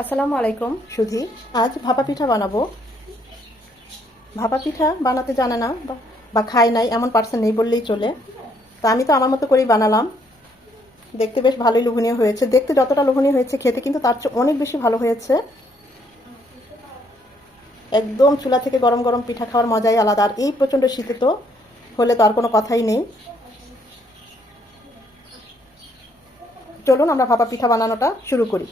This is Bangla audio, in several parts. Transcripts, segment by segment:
আসসালামু আলাইকুম সুধী। আজ ভাপা পিঠা বানাবো। ভাপা পিঠা বানাতে জানে না বা খায় নাই এমন পার্সন নেই বললেই চলে। তো আমি তো আমার মতো করেই বানালাম। দেখতে বেশ ভালোই লোভনীয় হয়েছে। দেখতে যতটা লোভনীয় হয়েছে খেতে কিন্তু তার চেয়ে অনেক বেশি ভালো হয়েছে। একদম চুলা থেকে গরম গরম পিঠা খাওয়ার মজাই আলাদা। আর এই প্রচণ্ড শীতে তো হলে তো আর কোনো কথাই নেই। চলুন আমরা ভাপা পিঠা বানানোটা শুরু করি।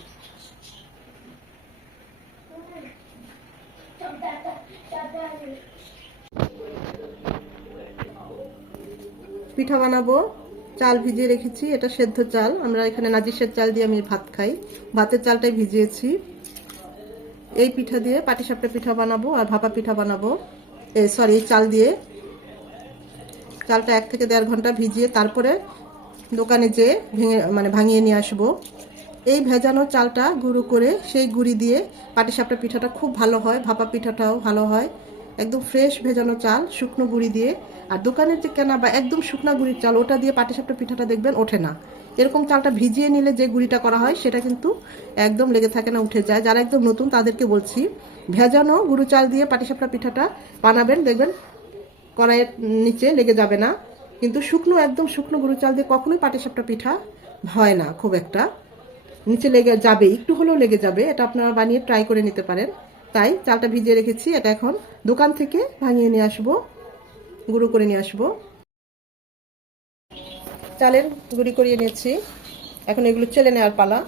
পিঠা বানাবো। চাল ভিজিয়ে রেখেছি, এটা সেদ্ধ চাল। আমরা এখানে নাজিসের চাল দিয়ে আমি ভাত খাই, ভাতের চালটাই ভিজিয়েছি। এই পিঠা দিয়ে পাটিসাপটা পিঠা বানাবো আর ভাপা পিঠা বানাবো। এই চাল দিয়ে চালটা 1 থেকে 1.5 ঘন্টা ভিজিয়ে তারপরে দোকানে যেয়ে ভাঙিয়ে নিয়ে আসবো। এই ভেজানো চালটা গুঁড়ো করে সেই গুঁড়ি দিয়ে পাটিসাপটা পিঠাটা খুব ভালো হয়, ভাপা পিঠাটাও ভালো হয়। একদম ফ্রেশ ভেজানো চাল শুকনো গুঁড়ি দিয়ে। আর দোকানের যে কেনা বা একদম শুকনা গুঁড়ির চাল, ওটা দিয়ে পাটিসাপটা পিঠাটা দেখবেন ওঠে না। এরকম চালটা ভিজিয়ে নিলে যে গুঁড়িটা করা হয় সেটা কিন্তু একদম লেগে থাকে না, উঠে যায়। যারা একদম নতুন তাদেরকে বলছি, ভেজানো গুঁড়ো চাল দিয়ে পাটিসাপটা পিঠাটা বানাবেন, দেখবেন কড়াইয়ের নিচে লেগে যাবে না। কিন্তু একদম শুকনো গুঁড়ো চাল দিয়ে কখনোই পাটিসাপটা পিঠা হয় না, খুব একটা নিচে লেগে যাবে, একটু হলেও লেগে যাবে। এটা আপনারা বানিয়ে ট্রাই করে নিতে পারেন। তাই চালটা ভিজিয়ে রেখেছি, এটা এখন দোকান থেকে ভাঙিয়ে নিয়ে আসবো, গুঁড়ো করে নিয়ে আসবো। চালের গুঁড়ি করিয়ে নিয়েছি, এখন এগুলো চেলে নেওয়ার পালা।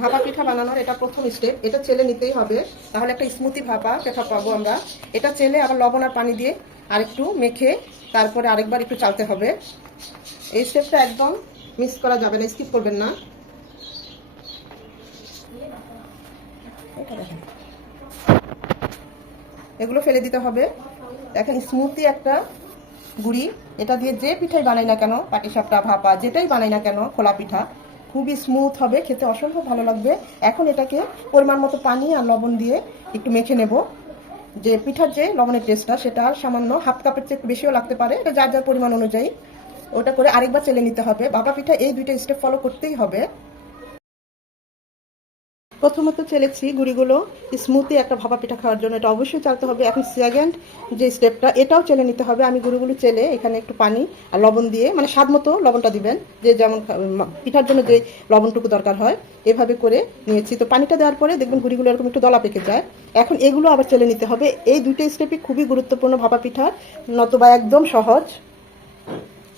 ভাপা পিঠা বানানোর এটা প্রথম স্টেপ। এটা চেলে নিতেই হবে, তাহলে একটা স্মুথি ভাপা পিঠা পাবো আমরা। এটা চেলে আবার লবণ আর পানি দিয়ে আরেকটু মেখে তারপরে আরেকবার একটু চালতে হবে। এই স্টেপটা একদম মিস করা যাবে না, স্কিপ করবেন না। এগুলো ফেলে দিতে হবে। এখন স্মুথি একটা গুঁড়ি, এটা দিয়ে যে পিঠাই বানাই না কেন, পাটিসাপটা ভাপা যেটাই বানাই না কেন, খোলা পিঠা খুবই স্মুথ হবে, খেতে অসম্ভব ভালো লাগবে। এখন এটাকে পরিমাণ মতো পানি আর লবণ দিয়ে একটু মেখে নেব। যে পিঠার যে লবণের টেস্টটা, সেটা সামান্য হাফ কাপের চেয়ে একটু বেশিও লাগতে পারে, এটা যার যার পরিমাণ অনুযায়ী। ওটা করে আরেকবার চেলে নিতে হবে। ভাপা পিঠা এই দুইটা স্টেপ ফলো করতেই হবে। প্রথমত চেলেছি গুঁড়িগুলো স্মুথি একটা ভাপা পিঠা খাওয়ার জন্য, এটা অবশ্যই চালতে হবে। এখন সেকেন্ড যে স্টেপটা, এটাও চেলে নিতে হবে। আমি গুঁড়িগুলো চেলে এখানে একটু পানি আর লবণ দিয়ে, স্বাদ মতো লবণটা দিবেন, যে যেমন পিঠার জন্য যে লবণটুকু দরকার হয়, এভাবে করে নিয়েছি। তো পানিটা দেওয়ার পরে দেখবেন গুঁড়িগুলো এরকম একটু দলা পেকে যায়। এখন এগুলো আবার চেলে নিতে হবে। এই দুইটা স্টেপই খুবই গুরুত্বপূর্ণ ভাপা পিঠার, নতুবা একদম সহজ।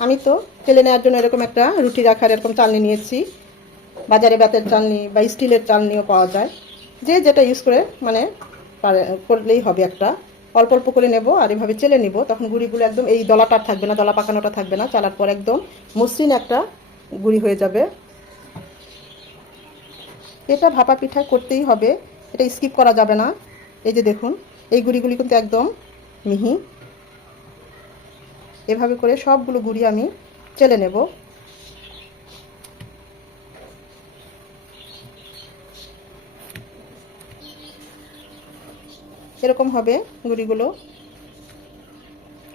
আমি তো চেলে নেওয়ার জন্য এরকম একটা রুটি রাখার এরকম চালনি নিয়েছি। বাজারে বেতের চালনি বা স্টিলের চালনিও পাওয়া যায়, যে যেটা ইউজ করে করলেই হবে। একটা অল্প অল্প করে নেব আর এভাবে চেলে নিব। তখন গুঁড়িগুলো একদম এই দলাটা থাকবে না, দলা পাকানোটা থাকবে না। চালার পর একদম মসৃণ একটা গুঁড়ি হয়ে যাবে। এটা ভাপা পিঠা করতেই হবে, এটা স্কিপ করা যাবে না। এই যে দেখুন, এই গুঁড়িগুলি কিন্তু একদম মিহি। এভাবে করে সবগুলো গুঁড়ি আমি চেলে নেব। এরকম হবে গুঁড়িগুলো।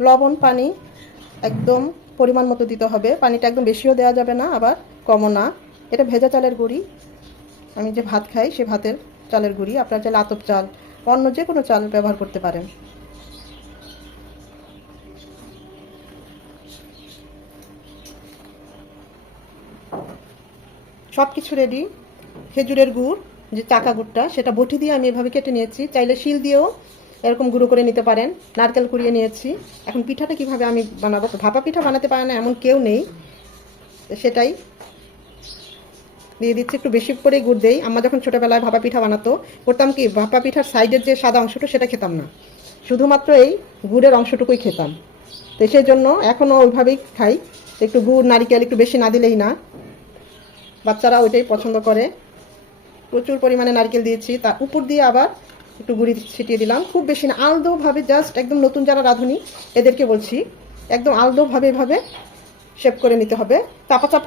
লবণ পানি একদম পরিমাণ মতো দিতে হবে। পানিটা একদম বেশিও দেওয়া যাবে না, আবার কমও না। এটা ভেজা চালের গুঁড়ি, আমি যে ভাত খাই সে ভাতের চালের গুঁড়ি। আপনারা চাইলে আতপ চাল, অন্য যে কোনো চাল ব্যবহার করতে পারেন। সব কিছু রেডি। খেজুরের গুড়, যে চাকা গুড়টা, সেটা বটি দিয়ে আমি এভাবে কেটে নিয়েছি। চাইলে শিল দিয়েও এরকম গুঁড়ো করে নিতে পারেন। নারকেল কুড়িয়ে নিয়েছি। এখন পিঠাটা কিভাবে আমি বানাবো, ভাপা পিঠা বানাতে পারে না এমন কেউ নেই, সেটাই দিয়ে দিচ্ছি। একটু বেশি করে গুড় দেই। আমরা যখন ছোটোবেলায় ভাপা পিঠা বানাতো, করতাম কি, ভাপা পিঠার সাইডের যে সাদা অংশটা সেটা খেতাম না, শুধুমাত্র এই গুড়ের অংশটুকুই খেতাম। তো সেই জন্য এখনও ওইভাবেই খাই। একটু গুড় নারকেল একটু বেশি না দিলেই না, বাচ্চারা ওইটাই পছন্দ করে। প্রচুর পরিমাণে নারকেল দিয়েছি, তার উপর দিয়ে আবার একটু গুঁড়ি ছিটিয়ে দিলাম। খুব বেশি না, আলদোভাবে, জাস্ট একদম নতুন যারা রাঁধুনি এদেরকে বলছি, একদম আলদোভাবে এভাবে শেপ করে নিতে হবে।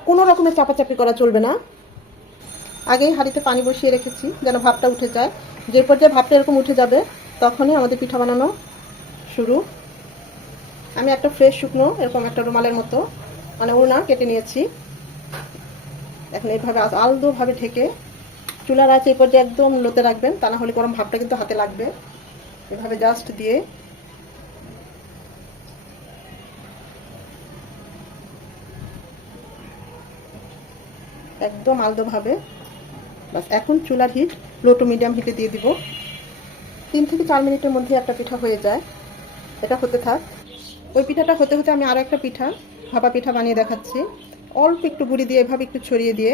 কোনো রকমের চাপাচাপি করা চলবে না। আগেই হাঁড়িতে পানি বসিয়ে রেখেছি যেন ভাপটা উঠে যায়। যে পর্যায়ে ভাপটা এরকম উঠে যাবে তখনই আমাদের পিঠা বানানো শুরু। আমি একটা ফ্রেশ শুকনো এরকম একটা রুমালের মতো ওড়না কেটে নিয়েছি। এখন এইভাবে আলদোভাবে ঢেকে চুলার আঁচ এই পর্যায়ে একদম লোতে রাখবেন, তা না হলে গরম ভাবটা কিন্তু হাতে লাগবে। এভাবে জাস্ট দিয়ে একদম আলতোভাবে, বাস। এখন চুলার হিট লো টু মিডিয়াম হিটে দিয়ে দিব। 3 থেকে 4 মিনিটের মধ্যে একটা পিঠা হয়ে যায়। এটা হতে থাক। ওই পিঠাটা হতে হতে আমি আরও একটা পিঠা, ভাপা পিঠা বানিয়ে দেখাচ্ছি। অল্প একটু গুঁড়ি দিয়ে এভাবে একটু ছড়িয়ে দিয়ে,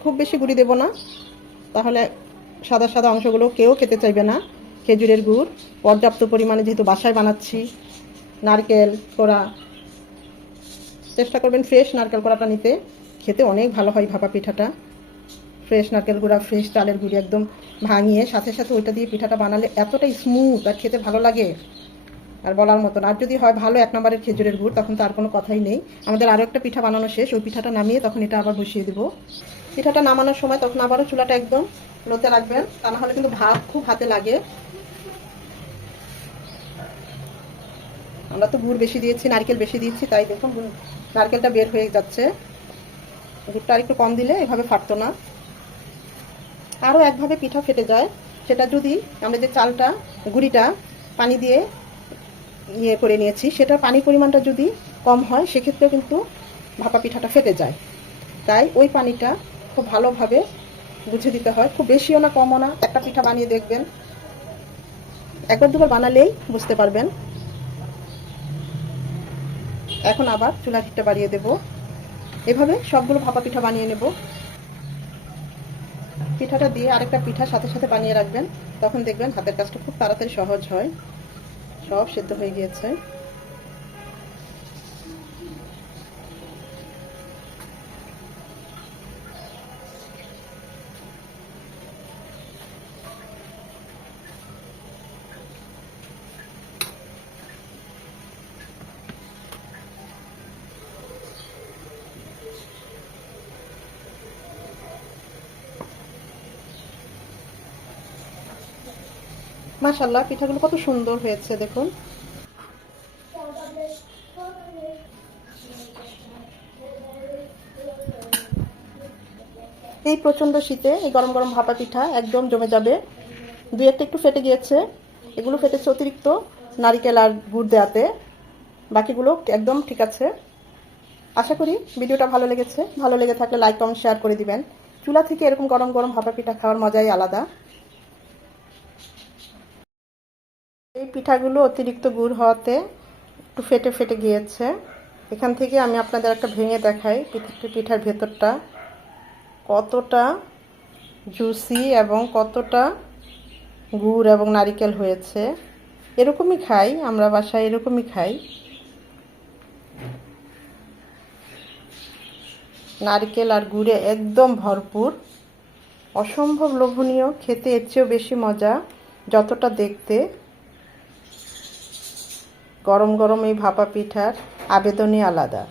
খুব বেশি গুঁড়ি দেবো না, তাহলে সাদা সাদা অংশগুলো কেউ খেতে চাইবে না। খেজুরের গুড় পর্যাপ্ত পরিমাণে, যেহেতু বাসায় বানাচ্ছি। নারকেল কোড়া, চেষ্টা করবেন ফ্রেশ নারকেল কোড়াটা নিতে, খেতে অনেক ভালো হয় ভাপা পিঠাটা। ফ্রেশ নারকেল গুঁড়া, ফ্রেশ চালের গুঁড়ি একদম ভাঙিয়ে সাথে সাথে ওইটা দিয়ে পিঠাটা বানালে এতটাই স্মুথ আর খেতে ভালো লাগে আর বলার মতন। আর যদি হয় ভালো 1 নম্বরের খেজুরের গুড়, তখন তো আর কোনো কথাই নেই। আমাদের আরও একটা পিঠা বানানো শেষ, ওই পিঠাটা নামিয়ে তখন এটা আবার বসিয়ে দেবো। পিঠাটা নামানোর সময় তখন আবারও চুলাটা একদম লোতে রাখবেন, তা না হলে কিন্তু ভাত খুব হাতে লাগে। আমরা তো গুড় বেশি দিয়েছি, নারকেল বেশি দিয়েছি, তাই দেখুন নারকেলটা বের হয়ে যাচ্ছে। গুড়টা আর একটু কম দিলে এভাবে ফাটতো না। আরও একভাবে পিঠা ফেটে যায়, সেটা যদি আমরা যে চালটা গুঁড়িটা পানি দিয়ে ইয়ে করে নিয়েছি, সেটার পানির পরিমাণটা যদি কম হয়, সেক্ষেত্রেও কিন্তু ভাপা পিঠাটা ফেটে যায়। তাই ওই পানিটা খুব ভালোভাবে বুঝে দিতে হয়, খুব বেশিও না কমও না। একটা পিঠা বানিয়ে দেখবেন, 1-2বার বানালেই বুঝতে পারবেন। এখন আবার চুলার হিটটা বাড়িয়ে দেব। এভাবে সবগুলো ভাপা পিঠা বানিয়ে নেব। পিঠাটা দিয়ে আরেকটা পিঠা সাথে সাথে বানিয়ে রাখবেন, তখন দেখবেন হাতের কাজটা খুব তাড়াতাড়ি সহজ হয়। সব সেদ্ধ হয়ে গিয়েছে। মাশাআল্লাহ, পিঠাগুলো কত সুন্দর হয়েছে দেখুন। এই প্রচণ্ড শীতে এই গরম গরম ভাপা পিঠা একদম জমে যাবে। 2-1টা একটু ফেটে গিয়েছে, এগুলো ফেটেছে অতিরিক্ত নারিকেল আর গুড় দেওয়াতে, বাকিগুলো একদম ঠিক আছে। আশা করি ভিডিওটা ভালো লেগেছে। ভালো লেগে থাকলে লাইক কমেন্ট শেয়ার করে দিবেন। চুলা থেকে এরকম গরম গরম ভাপা পিঠা খাওয়ার মজাই আলাদা। এই পিঠাগুলো অতিরিক্ত গুড় হওয়াতে একটু ফেটে ফেটে গিয়েছে। এখান থেকে আমি আপনাদের একটা ভেঙে দেখাই পিঠার ভেতরটা কতটা জুসি এবং কতটা গুড় এবং নারিকেল হয়েছে। এরকমই খাই আমরা বাসায়, এরকমই খাই। নারকেল আর গুড়ে একদম ভরপুর, অসম্ভব লোভনীয়, খেতে এর চেয়েও বেশি মজা যতটা দেখতে। গরম গরম এই ভাপা পিঠার আবেদনই আলাদা।